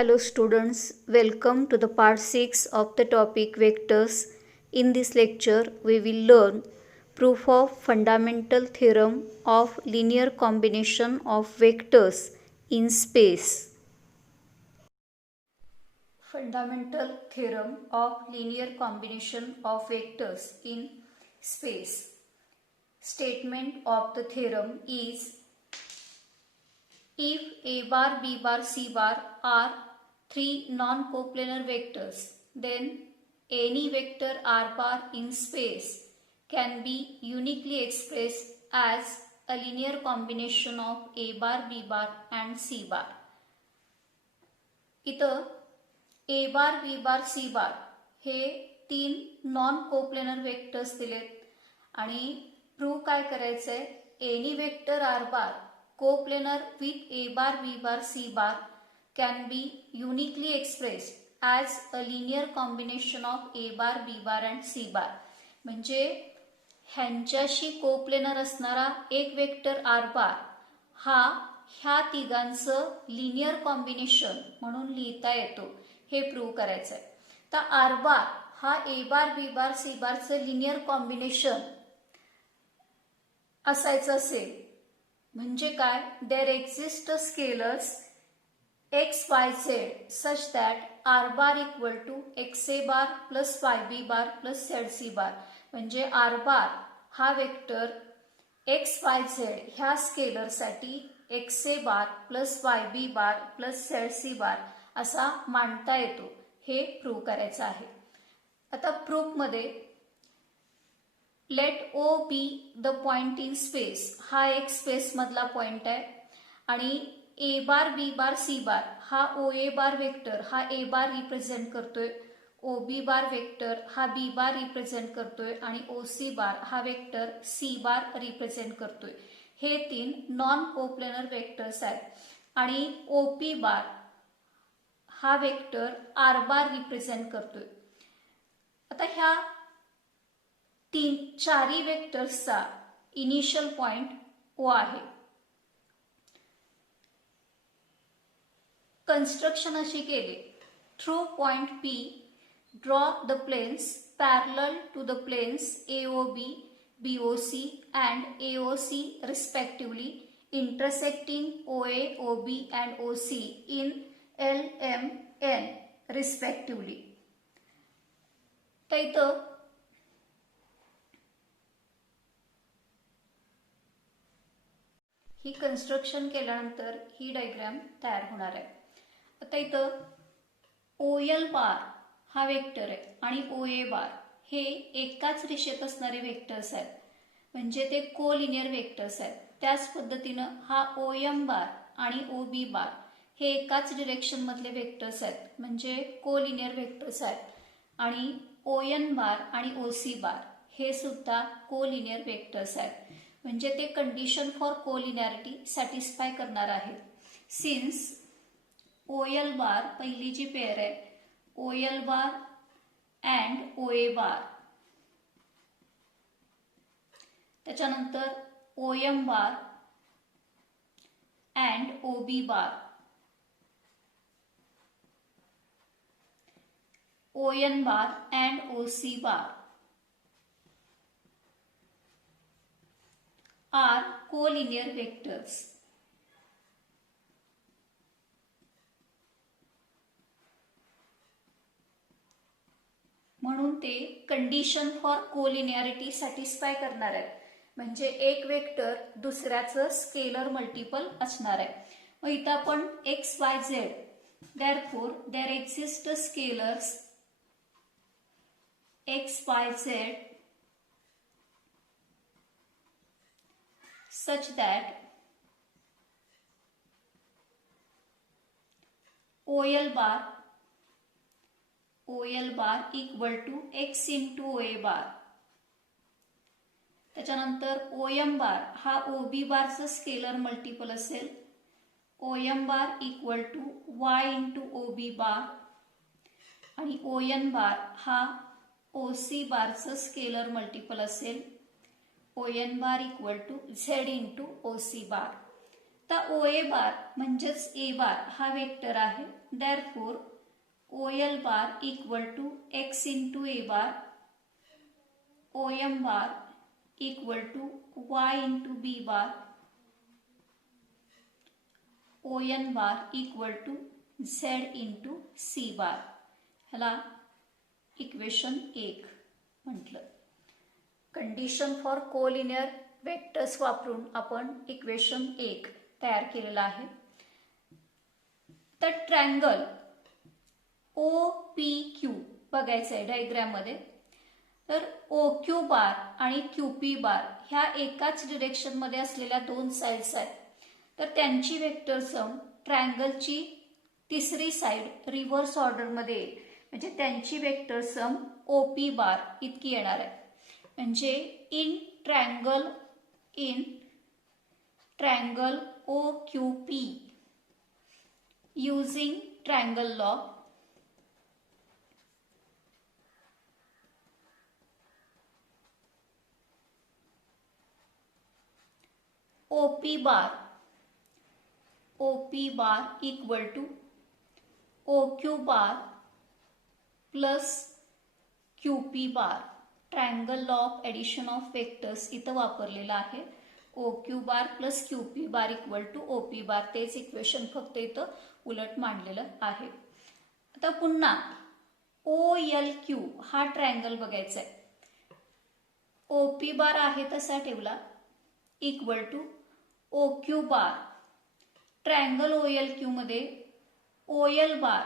Hello students, welcome to the part 6 of the topic vectors. In this lecture, we will learn proof of fundamental theorem of linear combination of vectors in space. Fundamental theorem of linear combination of vectors in space. Statement of the theorem is if A bar, B bar, C bar are three non-coplanar vectors, then any vector R bar in space can be uniquely expressed as a linear combination of A bar, B bar and C bar. इथं A bar, B bar, C bar हे तीन non coplanar vectors दिलेत आणि prove काय करायचंय any vector R bar coplanar with A bar, B bar, C bar can be uniquely expressed as a linear combination of A bar, B bar and C bar. म्हणजे ह्यांच्याशी coplanar असणारा एक vector R bar हा ह्या तिघांचं linear combination म्हणून लिहिता येतो हे प्रूव्ह करायचं आहे. तर R bar हा A bar, B bar, C bar चं लिनियर कॉम्बिनेशन असायचं असेल म्हणजे काय there exist scalars x Y z such that R bar equal to x a bar plus y b bar plus z c bar. म्हणजे R bar हा vector x Y z ह्या स्केलरसाठी x a bar plus y b bar plus z c bar असा मांडता येतो हे prove करायचं आहे. आता प्रूफमध्ये let O be the point in space हा एक स्पेस मधला पॉइंट आहे आणि ए बार बी बार सी बार हा ओ ए बार वेक्टर हा ए बार रिप्रेझेंट करतोय, ओ बी बार वेक्टर हा बी बार रिप्रेझेंट करतोय आणि ओ सी बार हा वेक्टर सी बार रिप्रेझेंट करतोय. हे तीन नॉन कोप्लेनर वेक्टर्स आहेत आणि ओ पी बार हा वेक्टर आर बार रिप्रेझेंट करतोय. आता ह्या चारही वेक्टर्सचा इनिशियल पॉइंट ओ आहे. कंस्ट्रक्शन अशी केले through point P draw the planes parallel to the planes AOB, BOC and AOC respectively intersecting OA, OB and OC in LMN respectively. तर इथं ही कंस्ट्रक्शन केल्यानंतर ही डायग्राम तयार होणार आहे. आता इथं OL बार हा वेक्टर आहे आणि OA बार हे एकाच रेषेत असणारे वेक्टर्स आहेत म्हणजे ते कोलिनियर वेक्टर्स आहेत. त्याच पद्धतीनं हा OM बार आणि OB बार हे एकाच डिरेक्शन मधले वेक्टर्स आहेत म्हणजे कोलिनियर वेक्टर्स आहेत आणि ON बार आणि OC बार हे सुद्धा कोलिनियर वेक्टर्स आहेत म्हणजे ते कंडिशन फॉर कोलिनियरिटी सॅटिस्फाय करणार आहेत. सिन्स OL बार पहिली जी पेअर आहे OL बार अँड OA बार, त्याच्यानंतर OM bar and OB bar, ON bar and OC bar are collinear vectors. म्हणून ते कंडिशन फॉर कोलिनियरिटी सॅटिस्फाय करणार आहे म्हणजे एक वेक्टर दुसऱ्याचं स्केलर मल्टिपल असणार आहे. मग इथं आपण X Y Z therefore there exist scalars x Y Z such that OL bar equal to x into OA bar. त्याच्यानंतर OM बार हा OB बारचं स्केलर मल्टिपल असेल. OM bar equal to y into OB bar आणि ON bar हा OC बारचं scalar multiple असेल. ON bar equal to Z into OC bar. आता O ए बार म्हणजेच ए बार हा वेक्टर आहे. Therefore O L bar equal to x into a bar, O M bar equal to y into b bar, O N bar equal to z into c bar. ह्याला equation 1 म्हटलं. Condition for collinear vectors वापरून आपण equation 1 तयार केलेलं आहे. तर triangle O P Q बघायचं आहे डायग्राम मध्ये. तर ओ क्यू बार आणि क्यू पी बार ह्या एकाच डिरेक्शन मध्ये असलेल्या दोन साइड्स आहेत. तर त्यांची वेक्टर सम ट्रँगलची तिसरी साइड रिव्हर्स ऑर्डर मध्ये येईल. म्हणजे त्यांची वेक्टर सम ओ पी बार इतकी येणार आहे. म्हणजे in triangle O Q P using triangle law, OP bar equal to OQ bar plus QP bar. Triangle law of addition of vectors इथं वापरलेला आहे. OQ bar plus QP bar equal to OP bar. तेच equation फक्त इथं उलट मांडलेलं आहे. आता पुन्हा OLQ हा ट्रायंगल बघायचा आहे. OP बार आहे तसा ठेवला equal to OQ bar. Triangle OLQ मध्ये OL बार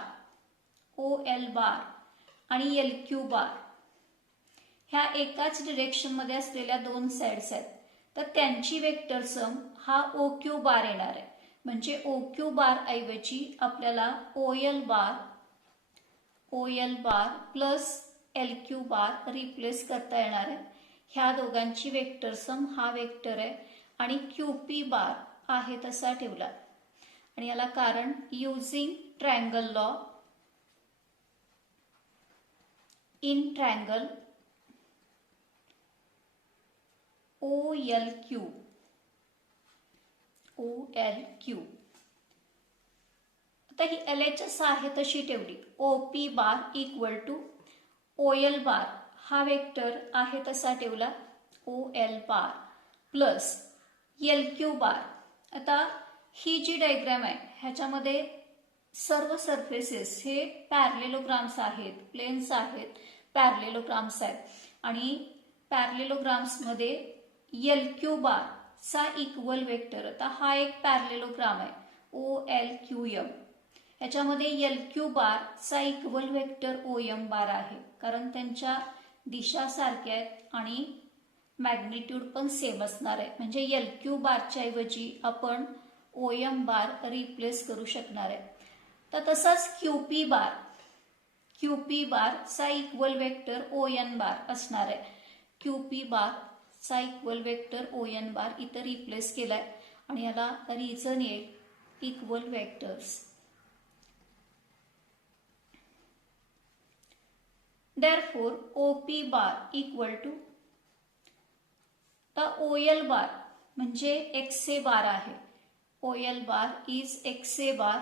आणि LQ बार ह्या एकाच डिरेक्शन मध्ये असलेल्या दोन साइड्स आहेत. तर त्यांची वेक्टर सम हा OQ बार येणार आहे. म्हणजे OQ बार ऐवजी आपल्याला OL बार प्लस LQ बार रिप्लेस करता येणार आहे. ह्या दोघांची वेक्टर सम हा वेक्टर आहे आणि QP बार आहे तसा ठेवला. आणि याला कारण using triangle law in triangle OLQ. आता ही LHS आहे तशी ठेवली. OP bar equal to OL bar हा वेक्टर आहे तसा ठेवला OL bar plus LQ bar. आता ही जी डायग्राम आहे ह्याच्यामध्ये सर्व सरफेसेस हे पॅरलेलोग्राम्स आहेत, प्लेन्स आहेत, पॅरलेलोग्राम्स आहेत. आणि पॅरलेलोग्राम्स मध्ये LQ बार चा इक्वल वेक्टर. आता हा एक पॅरलेलोग्राम आहे OLQM. ह्याच्यामध्ये LQ बार चा इक्वल वेक्टर OM बार आहे. कारण त्यांच्या दिशा सारख्या आहेत आणि मॅग्निट्यूड पण सेम असणार आहे. म्हणजे LQ बारच्या ऐवजी आपण OM बार रिप्लेस करू शकणार आहे. तर तसाच QP बार चा इक्वल वेक्टर ON बार असणार आहे. QP बार चा इक्वल वेक्टर ON बार इथं रिप्लेस केलाय आणि याला रिझन येईल equal vectors. Therefore OP bar equal to OL bar म्हणजे XA बार आहे. OL bar is XA bar.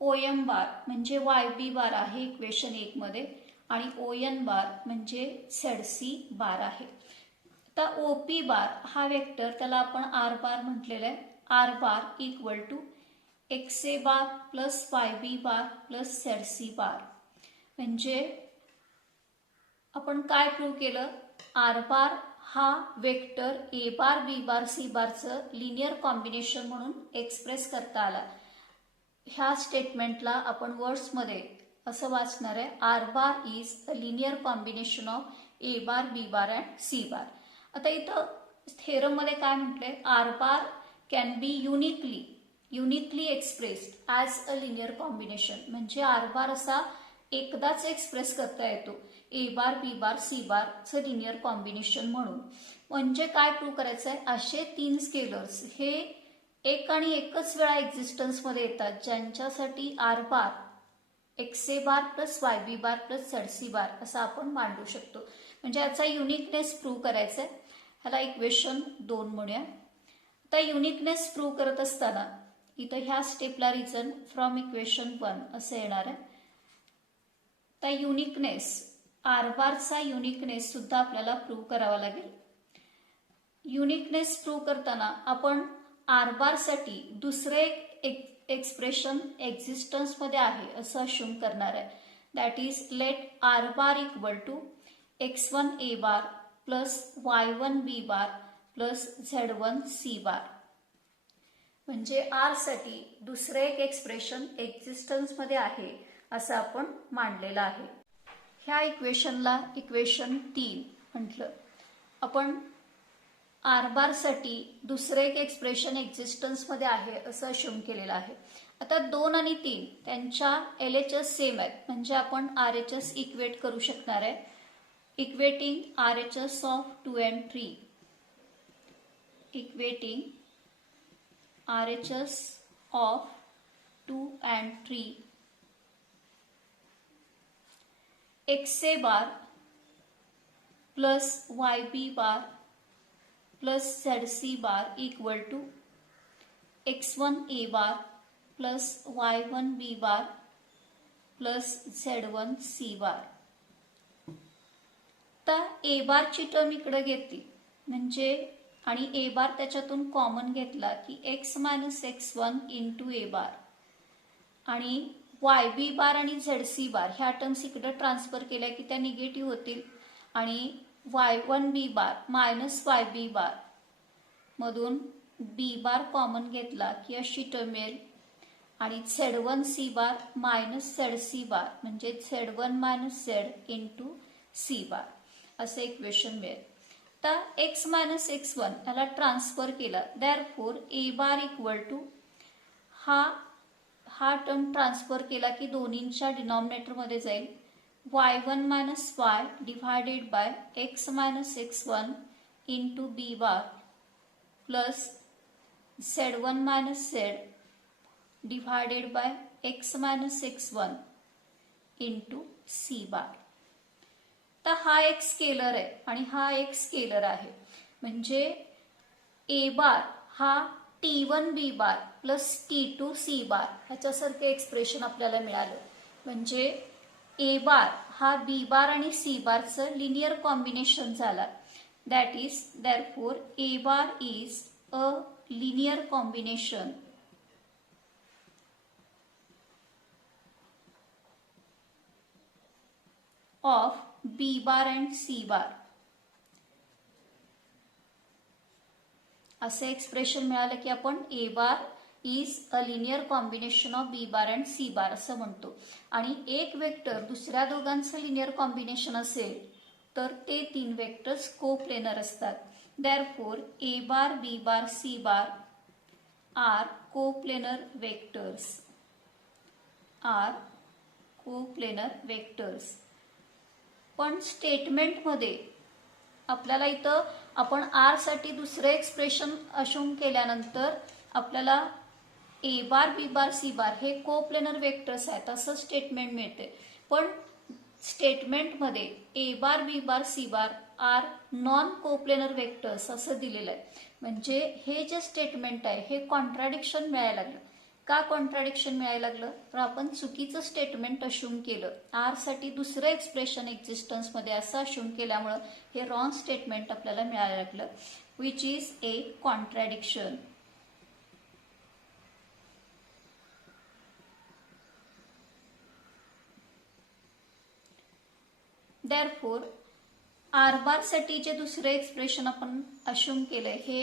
OM bar म्हणजे YB बार आहे इक्वेशन 1 मध्ये आणि ON बार म्हणजे ZC बार आहे. आता OP बार हा वेक्टर त्याला आपण R बार म्हटलेला आहे. R bar equal to XA bar plus YB bar plus ZC bar. म्हणजे आपण काय प्रूव्ह केलं? R बार हा vector A bar B bar C बारचं लिनियर कॉम्बिनेशन म्हणून एक्सप्रेस करता आला. ह्या स्टेटमेंटला आपण वर्ड्समध्ये असं वाचणार आहे R bar is a linear combination of A bar B bar and C bar. आता इथं थेरम मध्ये काय म्हटलंय? R bar can be uniquely expressed as a linear combination. म्हणजे R बार असा एकदाच एक्सप्रेस करता येतो A bar B bar C बारचं लिनियर कॉम्बिनेशन म्हणून. म्हणजे काय प्रूव्ह करायचं आहे? असे 3 स्केलर्स हे एक आणि एकच वेळा एक्झिस्टन्स मध्ये येतात ज्यांच्यासाठी R बार XA bar plus YB bar plus ZC बार असं आपण मांडू शकतो. म्हणजे याचा युनिकनेस प्रूव्ह करायचा आहे. ह्याला इक्वेशन 2 म्हणूया. तर युनिकनेस प्रूव्ह करत असताना इथं ह्या स्टेपला रिझन फ्रॉम इक्वेशन 1 असं येणार आहे. तर युनिकनेस आर बारचा युनिकनेस सुद्धा आपल्याला प्रूव्ह करावा लागेल. युनिकनेस प्रूव्ह करताना आपण आर बारसाठी दुसरे एक्सप्रेशन एक्झिस्टन्स मध्ये आहे असं अश्युम करणार आहे. That is let R bar equal to x1 a bar plus y1 b bar plus z1 c bar. म्हणजे आर साठी दुसरे एक एक्सप्रेशन एक्झिस्टन्स मध्ये आहे असं आपण मांडलेलं आहे. ह्या इक्वेशनला इक्वेशन 3 म्हटलं. आपण आर बार साठी दुसरे एक एक्सप्रेशन एक्झिस्टन्स मध्ये आहे असं अश्युम केलेलं आहे. आता 2 आणि 3 त्यांच्या LHS सेम आहेत, म्हणजे आपण RHS इक्वेट करू शकणार आहे. Equating RHS of 2 and 3. इक्वेटिंग RHS of 2 and 3. XA bar plus YB bar plus ZC bar equal to x1 a bar plus y1 b bar plus z1 c bar. तर a बारची term इकडे घेतली म्हणजे आणि a बार त्याच्यातून common घेतला की x minus x1 into a बार आणि YB बार आणि ZC बार ह्या टर्म्स इकडे ट्रान्सफर केल्या की त्या निगेटिव्ह होतील आणि y1b बार मायनस YB बार मधून b बार कॉमन घेतला की अशी टर्म येईल आणि z1c बार मायनस ZC बार म्हणजे z1 minus z into c बार असं इक्वेशन मिळेल. तर x मायनस x1 याला ट्रान्सफर केला, therefore a bar equal to हा टर्म ट्रान्सफर केला की दोन्हींच्या डिनॉमिनेटरमध्ये जाईल y1 minus y divided by x minus x1 into b bar plus z1 minus z divided by x minus x1 into c bar. तर हा एक स्केलर आहे आणि हा एक स्केलर आहे, म्हणजे a बार हा T1 b bar plus T2 c बार ह्याच्यासारखे एक्सप्रेशन आपल्याला मिळालं. म्हणजे a बार हा b बार आणि c बारचं लिनियर कॉम्बिनेशन झाला. That is therefore a bar is a linear combination of b bar and c बार. असे एक्सप्रेशन मिळालं की आपण a bar is a linear combination of b bar and c बार असं म्हणतो. आणि एक वेक्टर दुसऱ्या दोघांचं लिनियर कॉम्बिनेशन असेल तर ते 3 वेक्टर्स कोप्लेनर असतात. Therefore a bar b bar c bar are coplanar vectors. Are coplanar vectors. पण स्टेटमेंटमध्ये आपल्याला इथं आपण आर साठी दुसरे एक्सप्रेशन अश्युम केल्यानंतर आपल्याला a bar b bar c बार हे कोप्लेनर वेक्टर्स आहेत असं स्टेटमेंट मिळते. पण स्टेटमेंटमध्ये a bar b bar c bar are non coplanar vectors असं दिलेलं आहे. म्हणजे हे जे स्टेटमेंट आहे हे कॉन्ट्राडिक्शन मिळायला लागलं. का कॉन्ट्राडिक्शन मिळायला लागलं तर आपण चुकीचं स्टेटमेंट अश्युम केलं. आर साठी दुसरं एक्सप्रेशन एक्झिस्टन्स मध्ये असं अश्युम केल्यामुळं हे रॉंग स्टेटमेंट आपल्याला मिळायला लागलं, which is a contradiction. Therefore R bar साठी जे दुसरे एक्सप्रेशन आपण अश्युम केलंय हे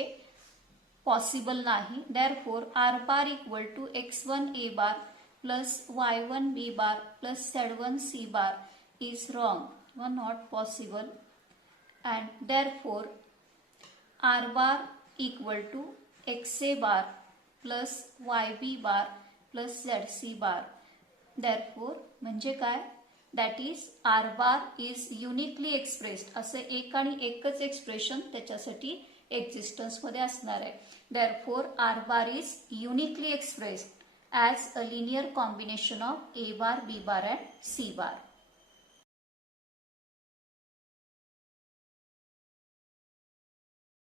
पॉसिबल नाही. Therefore R bar equal to x1 a bar plus y1 b bar plus z1 c bar is wrong व not possible. And therefore R bar equal to xa bar plus yb bar plus zc bar. Therefore म्हणजे काय, that is R bar is uniquely expressed. असं एक आणि एकच expression त्याच्यासाठी existence मध्ये असणार आहे. Therefore R bar is uniquely expressed as a linear combination of a bar b bar and c bar.